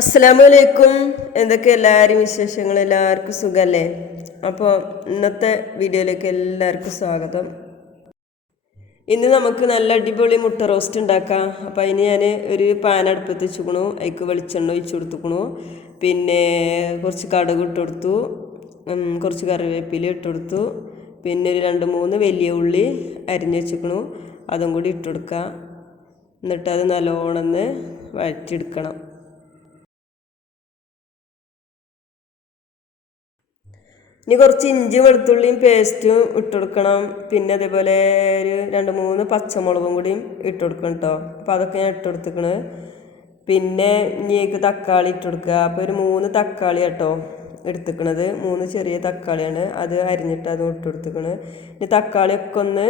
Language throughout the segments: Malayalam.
അസ്സലാമലൈക്കും. എന്തൊക്കെ എല്ലാവരും വിശേഷങ്ങൾ? എല്ലാവർക്കും സുഖമല്ലേ? അപ്പോൾ ഇന്നത്തെ വീഡിയോയിലേക്ക് എല്ലാവർക്കും സ്വാഗതം. ഇന്ന് നമുക്ക് നല്ല അടിപൊളി മുട്ട റോസ്റ്റ് ഉണ്ടാക്കാം. അപ്പോൾ അതിന് ഞാൻ ഒരു പാൻ അടുപ്പത്ത് വെച്ചുക്കണു, അതിക്ക് വെളിച്ചെണ്ണ ഒഴിച്ചു കൊടുത്തുക്കണു, പിന്നെ കുറച്ച് കടുക് ഇട്ട് കൊടുത്തു, കുറച്ച് കറിവേപ്പില ഇട്ട് കൊടുത്തു, പിന്നെ ഒരു 2-3 വലിയ ഉള്ളി അരിഞ്ഞ് വെച്ചുക്കണു, അതും കൂടി ഇട്ട് കൊടുക്കുക. എന്നിട്ട് അത് നല്ലോണം വഴറ്റിയെടുക്കണം. ഇനി കുറച്ച് ഇഞ്ചി വെളുത്തുള്ളിയും പേസ്റ്റും ഇട്ട് കൊടുക്കണം. പിന്നെ അതേപോലെ ഒരു 2-3 പച്ചമുളകും കൂടിയും ഇട്ട് കൊടുക്കണം കേട്ടോ. അപ്പോൾ അതൊക്കെ ഞാൻ ഇട്ട് കൊടുത്തിക്കണ്. പിന്നെ ഇനിക്ക് തക്കാളി ഇട്ട് കൊടുക്കുക. അപ്പോൾ ഒരു 3 തക്കാളി കേട്ടോ എടുത്തിക്കണത്. 3 ചെറിയ തക്കാളിയാണ്, അത് അരിഞ്ഞിട്ട് അതും ഇട്ട് കൊടുത്തിക്കണ്. ഇനി തക്കാളിയൊക്കെ ഒന്ന്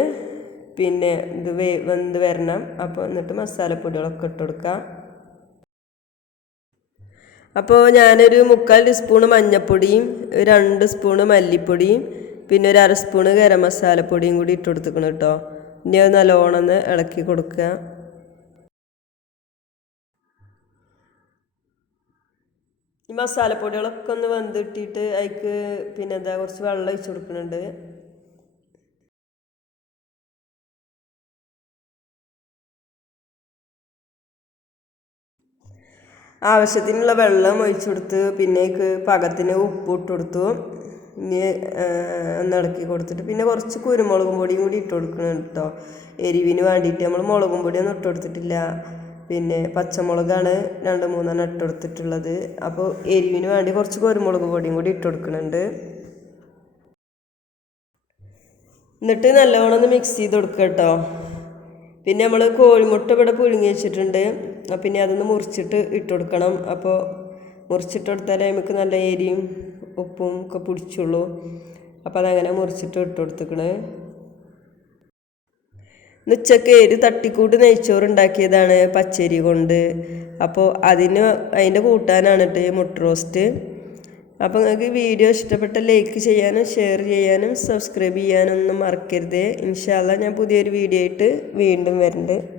പിന്നെ വെന്ത് വരണം. അപ്പോൾ എന്നിട്ട് മസാലപ്പൊടികളൊക്കെ ഇട്ട് കൊടുക്കുക. അപ്പോൾ ഞാനൊരു 3/4 ടീസ്പൂണ് മഞ്ഞൾപ്പൊടിയും 2 സ്പൂണ് മല്ലിപ്പൊടിയും പിന്നെ ഒരു 1/2 സ്പൂണ് ഗരം മസാലപ്പൊടിയും കൂടി ഇട്ട് കൊടുത്തിക്കണം കേട്ടോ. ഇനി അത് നല്ലോണം ഇളക്കി കൊടുക്കുക. ഈ മസാലപ്പൊടികളൊക്കെ ഒന്ന് വെന്തിട്ടിട്ട് അതിക്ക് പിന്നെ കുറച്ച് വെള്ളം ഒഴിച്ച് കൊടുക്കുന്നുണ്ട്. ആവശ്യത്തിനുള്ള വെള്ളം ഒഴിച്ചു കൊടുത്ത് പിന്നെ പാകത്തിന് ഉപ്പ് ഇട്ട് കൊടുത്തു. ഇനി ഒന്ന് ഇളക്കി കൊടുത്തിട്ട് പിന്നെ കുറച്ച് കുരുമുളകും പൊടിയും കൂടി ഇട്ട് കൊടുക്കണം കേട്ടോ. എരിവിന് വേണ്ടിയിട്ട് നമ്മൾ മുളകും പൊടിയൊന്നും ഇട്ട് കൊടുത്തിട്ടില്ല. പിന്നെ പച്ചമുളകാണ് 2-3 ഇട്ട് കൊടുത്തിട്ടുള്ളത്. അപ്പോൾ എരിവിന് വേണ്ടി കുറച്ച് കുരുമുളക് പൊടിയും കൂടി ഇട്ട് കൊടുക്കുന്നുണ്ട്. എന്നിട്ട് നല്ലോണം ഒന്ന് മിക്സ് ചെയ്ത് കൊടുക്കുക കേട്ടോ. പിന്നെ നമ്മൾ കോഴിമുട്ട ഇവിടെ പുഴുങ്ങി വെച്ചിട്ടുണ്ട്. പിന്നെ അതൊന്ന് മുറിച്ചിട്ട് ഇട്ട് കൊടുക്കണം. അപ്പോൾ മുറിച്ചിട്ട് കൊടുത്താലേ നമുക്ക് നല്ല എരിയും ഉപ്പും ഒക്കെ പിടിച്ചുള്ളൂ. അപ്പോൾ അതങ്ങനെ മുറിച്ചിട്ട് ഇട്ട് കൊടുത്തിക്കണ്. ഉച്ചക്ക് ഒരു തട്ടിക്കൂട്ട് നെയ്ച്ചോറ് ഉണ്ടാക്കിയതാണ് പച്ചരി കൊണ്ട്. അപ്പോൾ അതിൻ്റെ കൂട്ടാനാണ് കേട്ടോ ഈ മുട്ട റോസ്റ്റ്. അപ്പോൾ നിങ്ങൾക്ക് വീഡിയോ ഇഷ്ടപ്പെട്ട ലൈക്ക് ചെയ്യാനും ഷെയർ ചെയ്യാനും സബ്സ്ക്രൈബ് ചെയ്യാനൊന്നും മറക്കരുത്. ഇൻഷാ അല്ലാഹ് ഞാൻ പുതിയൊരു വീഡിയോ ആയിട്ട് വീണ്ടും വരുന്നുണ്ട്.